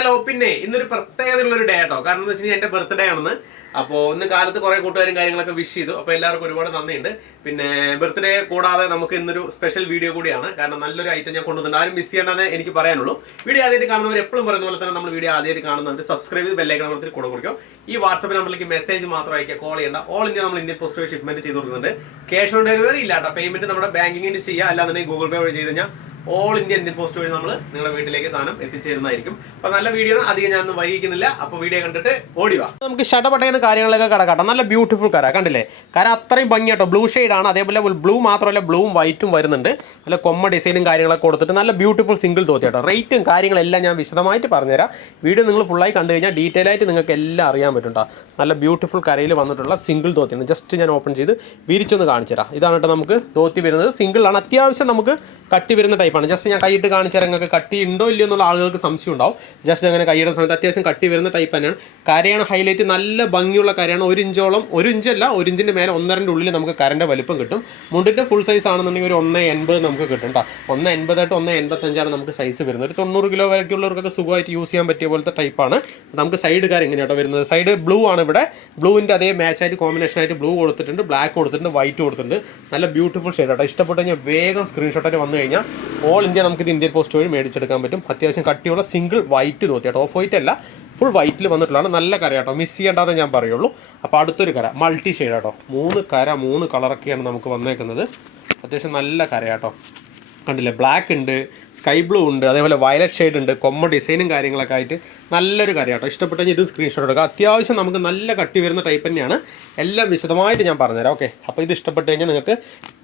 Hello. പിന്നെ ഇന്നൊരു പ്രത്യേകതയുള്ളൊരു day കേട്ടോ. കാരണം എന്താ വെച്ച് കഴിഞ്ഞാൽ എൻ്റെ ബർത്ത്ഡേ ആണെന്ന്. അപ്പോൾ ഇന്ന് കാലത്ത് കുറേ കൂട്ടുകാരും കാര്യങ്ങളൊക്കെ വിഷ് ചെയ്തു. അപ്പോൾ എല്ലാവർക്കും ഒരുപാട് നന്ദിയുണ്ട്. പിന്നെ ബർത്ത്ഡേ കൂടാതെ നമുക്ക് ഇന്നൊരു സ്പെഷ്യൽ വീഡിയോ കൂടിയാണ്. കാരണം നല്ലൊരു ഐറ്റം ഞാൻ കൊണ്ടുവന്നിട്ടുണ്ട്. ആരും മിസ് ചെയ്യണമെന്ന് എനിക്ക് പറയാനുള്ളൂ. വീഡിയോ ആദ്യമായിട്ട് കാണുന്നവർ എപ്പോഴും പറയുന്ന പോലെ തന്നെ നമ്മൾ വീഡിയോ ആദ്യമായിട്ട് കാണുന്നുണ്ട് സബ്സ്ക്രൈബ് ചെയ്ത് ബെല്ലൈക്കൺ അമർത്തി കൂടെ കൊടുക്കും. ഈ വാട്സ്ആപ്പ് നമ്പറിലേക്ക് മെസ്സേജ് മാത്രം അയക്കുക, കോൾ ചെയ്യേണ്ട. ഓൾ ഇന്ത്യ നമ്മൾ ഇന്ത്യൻ പോസ്റ്റ് വഴി ഷിപ്മെന്റ് ചെയ്ത് കൊടുക്കുന്നുണ്ട്. ക്യാഷ് ഓൺ ഡെലിവറി ഇല്ല കേട്ടോ. പേയ്മെന്റ് നമ്മുടെ ബാങ്കിങ്ങിന് ചെയ്യുക, അല്ലാന്നുണ്ടെങ്കിൽ ഗൂഗിൾ പേ വഴി ചെയ്ത് കഴിഞ്ഞാൽ ഓൾ ഇന്ത്യൻ പോസ്റ്റ് വഴി നമ്മൾ നിങ്ങളുടെ വീട്ടിലേക്ക് സാധനം എത്തിച്ചേരുന്നതായിരിക്കും. അപ്പൊ നല്ല വീഡിയോ ആണ്, അധികം ഞാൻ വൈകിക്കുന്നില്ല. അപ്പൊ വീഡിയോ കണ്ടിട്ട് ഓടിവാ. നമുക്ക് ഷടപടയുന്ന കാര്യങ്ങളൊക്കെ കടക്കാട്ടോ. നല്ല ബ്യൂട്ടിഫുൾ കര കണ്ടില്ലേ? കര അത്രയും ഭംഗിയാട്ടോ. ബ്ലൂ ഷെയ്ഡാണ്. അതേപോലെ ബ്ലൂ മാത്രമല്ല ബ്ലൂവും വൈറ്റും വരുന്നുണ്ട്. നല്ല കൊമ്മ ഡിസൈനും കാര്യങ്ങളൊക്കെ കൊടുത്തിട്ട് നല്ല ബ്യൂട്ടിഫുൾ സിംഗിൾ തോത്തിയാട്ടോ. റേറ്റും കാര്യങ്ങളെല്ലാം ഞാൻ വിശദമായിട്ട് പറഞ്ഞുതരാം. വീഡിയോ നിങ്ങൾ ഫുള്ളായി കണ്ടു കഴിഞ്ഞാൽ ഡീറ്റെയിൽ ആയിട്ട് നിങ്ങൾക്ക് എല്ലാം അറിയാൻ പറ്റും കേട്ടോ. നല്ല ബ്യൂട്ടിഫുൾ കരയിൽ വന്നിട്ടുള്ള സിംഗിൾ തോത്തിയാണ്. ജസ്റ്റ് ഞാൻ ഓപ്പൺ ചെയ്ത് വിരിച്ചൊന്ന് കാണിച്ചു തരാം. ഇതാണ് കേട്ടോ നമുക്ക് തോത്തി വരുന്നത്. സിംഗിളാണ്. അത്യാവശ്യം നമുക്ക് കട്ടി വരുന്ന ടൈപ്പാണ്. ജസ്റ്റ് ഞാൻ കൈയിട്ട് കാണിച്ചു തരാം. നിങ്ങൾക്ക് കട്ടി ഉണ്ടോ ഇല്ലയോ എന്നുള്ള ആളുകൾക്ക് സംശയം ഉണ്ടാവും. ജസ്റ്റ് അങ്ങനെ കൈയിടുന്ന സമയത്ത് അത്യാവശ്യം കട്ടി വരുന്ന ടൈപ്പ് തന്നെയാണ്. കരയാണ് ഹൈലൈറ്റ്. നല്ല ഭംഗിയുള്ള കരയാണ്. 1 ഇഞ്ചോളം, 1 ഇഞ്ചല്ല 1 ഇഞ്ചിൻ്റെ മേലെ 1.5 ഉള്ളിൽ നമുക്ക് കരൻ്റെ വലിപ്പം കിട്ടും. മുണ്ടിൻ്റെ ഫുൾ സൈസ് ആണെന്നുണ്ടെങ്കിൽ ഒരു 1.80 നമുക്ക് കിട്ടും കേട്ടോ. 1.80 to 1.85 നമുക്ക് സൈസ് വരുന്നത്. ഒരു 90 കിലോ വരെയുള്ളവർക്കൊക്കെ സുഖമായിട്ട് യൂസ് ചെയ്യാൻ പറ്റിയ പോലത്തെ ടൈപ്പാണ്. നമുക്ക് സൈഡ് കാർ എങ്ങനെയാട്ടോ വരുന്നത്? സൈഡ് ബ്ലൂ ആണ്. ഇവിടെ ബ്ലൂവിൻ്റെ അതേ മാച്ചായിട്ട് കോമ്പിനേഷനായിട്ട് ബ്ലൂ കൊടുത്തിട്ടുണ്ട്, ബ്ലാക്ക് കൊടുത്തിട്ടുണ്ട്, വൈറ്റ് കൊടുത്തിട്ടുണ്ട്. നല്ല ബ്യൂട്ടിഫുൾ ഷെയ്ഡ് കേട്ടോ. ഇഷ്ടപ്പെട്ട് കഴിഞ്ഞാൽ വേഗം സ്ക്രീൻഷോട്ടായിട്ട് വന്നു കഴിഞ്ഞാൽ ഓൾ ഇന്ത്യ നമുക്കിത് ഇന്ത്യൻ പോസ്റ്റ് വഴി മേടിച്ചെടുക്കാൻ പറ്റും. അത്യാവശ്യം കട്ടിയുള്ള സിംഗിൾ വൈറ്റ് തോത്തിയാട്ടോ. ഓഫ് വൈറ്റ് അല്ല, ഫുൾ വൈറ്റിൽ വന്നിട്ടുള്ളതാണ്. നല്ല കര കേട്ടോ. മിസ് ചെയ്യേണ്ടതെന്ന് ഞാൻ പറയുള്ളൂ. അപ്പോൾ അടുത്തൊരു കര മൾട്ടി ഷെയ്ഡ് കേട്ടോ. 3 കര 3 കളറൊക്കെയാണ് നമുക്ക് വന്നേക്കുന്നത്. അത്യാവശ്യം നല്ല കര കേട്ടോ. കണ്ടില്ലേ? ബ്ലാക്ക് ഉണ്ട്, സ്കൈ ബ്ലൂ ഉണ്ട്, അതേപോലെ വയലറ്റ് ഷെയ്ഡ് ഉണ്ട്. കൊമ്മ ഡിസൈനും കാര്യങ്ങളൊക്കെ ആയിട്ട് നല്ലൊരു കര കേട്ടോ. ഇഷ്ടപ്പെട്ട ഇത് സ്ക്രീൻഷോട്ട് എടുക്കുക. അത്യാവശ്യം നമുക്ക് നല്ല കട്ടി വരുന്ന ടൈപ്പ് തന്നെയാണ്. എല്ലാം വിശദമായിട്ട് ഞാൻ പറഞ്ഞുതരാം. ഓക്കെ, അപ്പോൾ ഇത് ഇഷ്ടപ്പെട്ട് കഴിഞ്ഞാൽ നിങ്ങൾക്ക്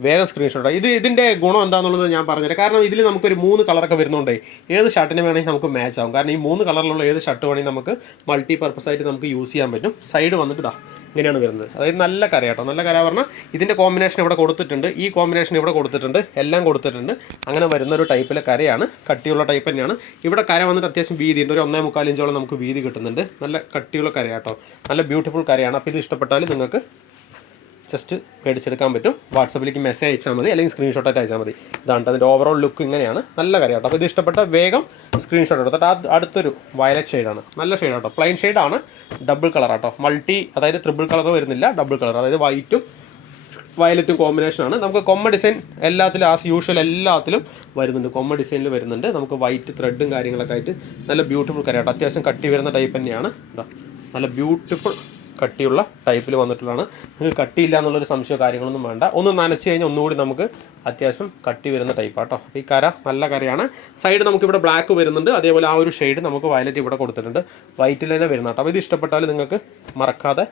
വേഗം സ്ക്രീൻഷോട്ട്. ഇതിൻ്റെ ഗുണം എന്താണെന്നുള്ളത് ഞാൻ പറഞ്ഞുതരാം. കാരണം ഇതിൽ നമുക്കൊരു 3 കളറൊക്കെ വരുന്നുണ്ട്. ഏത് ഷർട്ടിന് വേണമെങ്കിൽ നമുക്ക് മാച്ച് ആവും. കാരണം ഈ 3 കളറിലുള്ള ഏത് ഷർട്ട് വേണമെങ്കിൽ നമുക്ക് മൾട്ടി പർപ്പസ് ആയിട്ട് നമുക്ക് യൂസ് ചെയ്യാൻ പറ്റും. സൈഡ് വന്നിട്ട് ഇതാ ഇങ്ങനെയാണ് വരുന്നത്. അതായത് നല്ല കര കേട്ടോ. നല്ല കര പറഞ്ഞാൽ ഇതിൻ്റെ കോമ്പിനേഷൻ ഇവിടെ കൊടുത്തിട്ടുണ്ട്, ഈ കോമ്പിനേഷൻ ഇവിടെ കൊടുത്തിട്ടുണ്ട്, എല്ലാം കൊടുത്തിട്ടുണ്ട്. അങ്ങനെ വരുന്നൊരു ടൈപ്പിലെ കരയാണ്. കട്ടിയുള്ള ടൈപ്പ് തന്നെയാണ്. ഇവിടെ കര വന്നിട്ട് അത്യാവശ്യം വീതി ഉണ്ട്. ഒരു 1.25 ഇഞ്ചോളം നമുക്ക് വീതി കിട്ടുന്നുണ്ട്. നല്ല കട്ടിയുള്ള കര കേട്ടോ. നല്ല ബ്യൂട്ടിഫുൾ കരയാണ്. അപ്പോൾ ഇത് ഇഷ്ടപ്പെട്ടാൽ നിങ്ങൾക്ക് ജസ്റ്റ് മേടിച്ചെടുക്കാൻ പറ്റും. വാട്സപ്പിലേക്ക് മെസ്സേജ് അയച്ചാൽ മതി, അല്ലെങ്കിൽ സ്ക്രീൻഷോട്ടായിട്ട് അയച്ചാൽ മതി. ഇതാണ് അതിൻ്റെ ഓവറോൾ ലുക്ക് ഇങ്ങനെയാണ്. നല്ല കര കേട്ടോ. അപ്പോൾ ഇത് ഇഷ്ടപ്പെട്ട വേഗം സ്ക്രീൻഷോട്ട് എടുത്തിട്ട് അടുത്തൊരു വയലറ്റ് ഷെയ്ഡാണ്. നല്ല ഷെയ്ഡ് കേട്ടോ. പ്ലെയിൻ ഷെയ്ഡാണ്. ഡബിൾ കളർ കേട്ടോ. മൾട്ടി, അതായത് ട്രിപ്പിൾ കളർ വരുന്നില്ല, ഡബിൾ കളർ. അതായത് വൈറ്റും വയലറ്റും കോമ്പിനേഷനാണ്. നമുക്ക് കൊമ്മ ഡിസൈൻ എല്ലാത്തിലും ആസ് യൂഷ്വൽ എല്ലാത്തിലും വരുന്നുണ്ട്. കൊമ്മ ഡിസൈനിൽ വരുന്നുണ്ട്. നമുക്ക് വൈറ്റ് ത്രെഡും കാര്യങ്ങളൊക്കെ ആയിട്ട് നല്ല ബ്യൂട്ടിഫുൾ കര കേട്ടോ. അത്യാവശ്യം കട്ടി വരുന്ന ടൈപ്പ് തന്നെയാണ്. നല്ല ബ്യൂട്ടിഫുൾ കട്ടിയുള്ള ടൈപ്പിൽ വന്നിട്ടുള്ളതാണ്. നിങ്ങൾക്ക് കട്ടിയില്ല എന്നുള്ളൊരു സംശയമോ കാര്യങ്ങളൊന്നും വേണ്ട. ഒന്ന് നനച്ച് കഴിഞ്ഞാൽ ഒന്നുകൂടി നമുക്ക് അത്യാവശ്യം കട്ടി വരുന്ന ടൈപ്പാട്ടോ. ഈ കര നല്ല കരയാണ്. സൈഡ് നമുക്കിവിടെ ബ്ലാക്ക് വരുന്നുണ്ട്. അതേപോലെ ആ ഒരു ഷെയ്ഡ് നമുക്ക് വയലറ്റ് ഇവിടെ കൊടുത്തിട്ടുണ്ട്. വൈറ്റിൽ തന്നെ വരുന്ന കേട്ടോ. അപ്പോൾ ഇത് ഇഷ്ടപ്പെട്ടാൽ നിങ്ങൾക്ക് മറക്കാതെ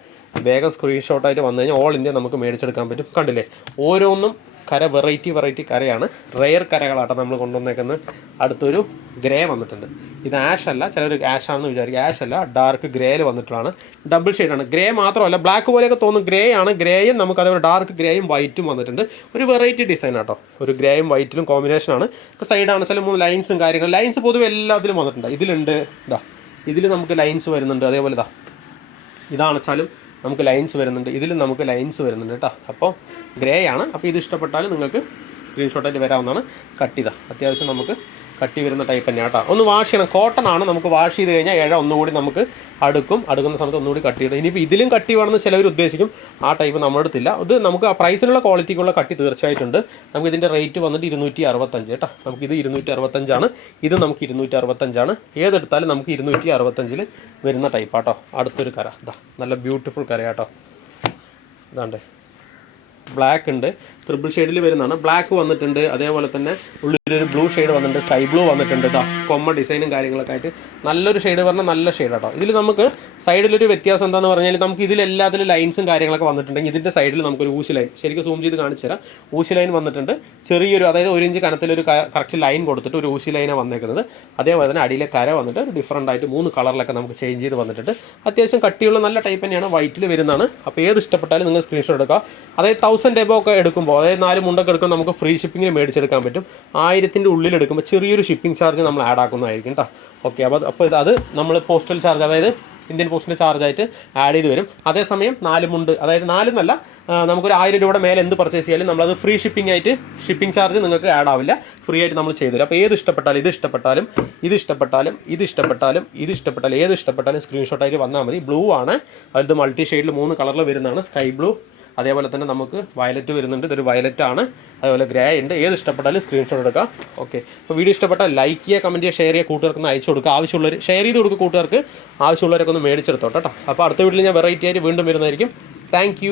വേഗം സ്ക്രീൻഷോട്ടായിട്ട് വന്നു കഴിഞ്ഞാൽ ഓൾ ഇന്ത്യ നമുക്ക് മേടിച്ചെടുക്കാൻ പറ്റും. കണ്ടില്ലേ? ഓരോന്നും കര വെറൈറ്റി കരയാണ്. റെയർ കരകളാട്ടോ നമ്മൾ കൊണ്ടുവന്നേക്കുന്നത്. അടുത്തൊരു ഗ്രേ വന്നിട്ടുണ്ട്. ഇത് ആഷ് അല്ല, ചിലർ ആഷ് ആണെന്ന് വിചാരിക്കും. ആഷ് അല്ല, ഡാർക്ക് ഗ്രേയിൽ വന്നിട്ടുള്ളതാണ്. ഡബിൾ ഷെയ്ഡാണ്. ഗ്രേ മാത്രമല്ല, ബ്ലാക്ക് പോലെയൊക്കെ തോന്നും. ഗ്രേ ആണ്. ഗ്രേയും നമുക്ക് അതേപോലെ ഡാർക്ക് ഗ്രേയും വൈറ്റും വന്നിട്ടുണ്ട്. ഒരു വെറൈറ്റി ഡിസൈൻ ആട്ടോ. ഒരു ഗ്രേയും വൈറ്റിലും കോമ്പിനേഷനാണ്. സൈഡാണ് ചില 3 ലൈൻസും കാര്യങ്ങളും. ലൈൻസ് പൊതുവെ എല്ലാത്തിലും വന്നിട്ടുണ്ട്. ഇതിലുണ്ട്, ഇതിൽ നമുക്ക് ലൈൻസ് വരുന്നുണ്ട്. അതേപോലെ ഇതാണ് വെച്ചാലും നമുക്ക് ലൈൻസ് വരുന്നുണ്ട്. ഇതിലും നമുക്ക് ലൈൻസ് വരുന്നുണ്ട് കേട്ടോ. അപ്പോൾ ഗ്രേ ആണ്. അപ്പോൾ ഇത് ഇഷ്ടപ്പെട്ടാൽ നിങ്ങൾക്ക് സ്ക്രീൻഷോട്ടായിട്ട് വരാവുന്നതാണ്. അത്യാവശ്യം നമുക്ക് കട്ടി വരുന്ന ടൈപ്പ് തന്നെ കേട്ടോ. ഒന്ന് വാഷ് ചെയ്യണം. കോട്ടൺ ആണ്. നമുക്ക് വാഷ് ചെയ്ത് കഴിഞ്ഞാൽ ഒന്നുകൂടി നമുക്ക് അടുക്കുന്ന സമയത്ത് ഒന്നുകൂടി കട്ടി ഇടും. ഇനിയിപ്പോൾ ഇതിലും കട്ടി വേണമെന്ന് ചിലവർ ഉദ്ദേശിക്കും. ആ ടൈപ്പ് നമ്മുടെ അടുത്തില്ല. ഇത് നമുക്ക് ആ പ്രൈസിനുള്ള ക്വാളിറ്റിക്കുള്ള കട്ടി തീർച്ചയായിട്ടുണ്ട്. നമുക്ക് ഇതിൻ്റെ റേറ്റ് വന്നിട്ട് 265 കേട്ടോ. നമുക്കിത് 265 ഇത് നമുക്ക് 265. ഏതെടുത്താലും നമുക്ക് 265 വരുന്ന ടൈപ്പാട്ടോ. അടുത്തൊരു കര നല്ല ബ്യൂട്ടിഫുൾ കര കേട്ടോ. ഇതാണ്ട് ബ്ലാക്ക് ഉണ്ട്. ട്രിപ്പിൾ ഷെയ്ഡിൽ വരുന്നതാണ്. ബ്ലാക്ക് വന്നിട്ടുണ്ട്. അതേപോലെ തന്നെ ഉള്ളിലൊരു ബ്ലൂ ഷെയ്ഡ് വന്നിട്ടുണ്ട്. സ്കൈ ബ്ലൂ വന്നിട്ടുണ്ട്. കൊമ്മ ഡിസൈനും കാര്യങ്ങളൊക്കെ ആയിട്ട് നല്ലൊരു ഷെയ്ഡ് പറഞ്ഞാൽ നല്ല ഷെയ്ഡ് കേട്ടോ. ഇതിൽ നമുക്ക് സൈഡിലൊരു വ്യത്യാസം എന്താണെന്ന് പറഞ്ഞാൽ നമുക്ക് ഇതിലെല്ലാത്തിലും ലൈൻസും കാര്യങ്ങളൊക്കെ വന്നിട്ടുണ്ടെങ്കിൽ ഇതിൻ്റെ സൈഡിൽ നമുക്കൊരു ഊശി ലൈൻ, ശരിക്കും സൂം ചെയ്ത് കാണിച്ചു തരാം. ഊശി ലൈൻ വന്നിട്ടുണ്ട്. ചെറിയൊരു, അതായത് 1 ഇഞ്ച് കനത്തിലൊരു കറക്റ്റ് ലൈൻ കൊടുത്തിട്ട് ഒരു ഊശി ലൈനാണ് വന്നേക്കുന്നത്. അതേപോലെ തന്നെ അടിയിലെ കര വന്നിട്ട് ഒരു ഡിഫറൻ്റ് ആയിട്ട് 3 കളറിലൊക്കെ നമുക്ക് ചേഞ്ച് ചെയ്ത് വന്നിട്ടുണ്ട്. അത്യാവശ്യം കട്ടിയുള്ള നല്ല ടൈപ്പ് തന്നെയാണ്. വൈറ്റിൽ വരുന്നതാണ്. അപ്പോൾ ഏത് ഇഷ്ടപ്പെട്ടാലും നിങ്ങൾ സ്ക്രീൻഷോട്ട് എടുക്കുക. അതായത് 1000 എബോ ഒക്കെ എടുക്കുമ്പോൾ, അതായത് 4 മുണ്ടൊക്കെ എടുക്കുമ്പോൾ നമുക്ക് ഫ്രീ ഷിപ്പിങ്ങിന് മേടിച്ചെടുക്കാൻ പറ്റും. 1000-ൻ്റെ ഉള്ളിൽ എടുക്കുമ്പോൾ ചെറിയൊരു ഷിപ്പിംഗ് ചാർജ് നമ്മൾ ആഡ് ആക്കുന്നതായിരിക്കും കേട്ടോ. ഓക്കെ, അപ്പോൾ അത് നമ്മൾ പോസ്റ്റൽ ചാർജ്, അതായത് ഇന്ത്യൻ പോസ്റ്റിൻ്റെ ചാർജായിട്ട് ആഡ് ചെയ്ത് വരും. അതേസമയം 4 മുണ്ട്, അതായത് 4 എന്നല്ല, നമുക്കൊരു 1000 രൂപയുടെ മേലെ എന്ത് പർച്ചേസ് ചെയ്യാലും നമ്മളത് ഫ്രീ ഷിപ്പിംഗ് ആയിട്ട്, ഷിപ്പിംഗ് ചാർജ് നിങ്ങൾക്ക് ആഡ് ആവില്ല, ഫ്രീ ആയിട്ട് നമ്മൾ ചെയ്തു തരും. അപ്പോൾ ഏത് ഇഷ്ടപ്പെട്ടാലും, ഇത് ഇഷ്ടപ്പെട്ടാലും ഏത് ഇഷ്ടപ്പെട്ടാലും സ്ക്രീൻഷോട്ടായിട്ട് വന്നാൽ മതി. ബ്ലൂ ആണ്, അത് മൾട്ടി ഷെയ്ഡിൽ 3 കളറിൽ വരുന്നതാണ്. സ്കൈ ബ്ലൂ, അതേപോലെ തന്നെ നമുക്ക് വയലറ്റ് വരുന്നുണ്ട്, ഇതൊരു വയലറ്റ് ആണ്, അതുപോലെ ഗ്രേ ഉണ്ട്. ഏത് ഇഷ്ടപ്പെട്ടാലും സ്ക്രീൻഷോട്ട് എടുക്കാം. ഓക്കെ, അപ്പോൾ വീഡിയോ ഇഷ്ടപ്പെട്ടാൽ ലൈക്ക് ചെയ്യുക, കമൻറ്റ് ചെയ്യുക, ഷെയർ ചെയ്യുക, കൂട്ടുകാർക്ക് അയച്ചു കൊടുക്കുക. ആവശ്യമുള്ളവർ ഷെയർ ചെയ്ത് കൊടുക്കുക, കൂട്ടുകാർക്ക് ആവശ്യമുള്ളവരൊക്കെ ഒന്ന് മേടിച്ചെടുത്തോട്ടെ കേട്ടോ. അപ്പോൾ അടുത്ത വീട്ടിൽ ഞാൻ വെറൈറ്റി ആയിട്ട് വീണ്ടും വരുന്നതായിരിക്കും. താങ്ക്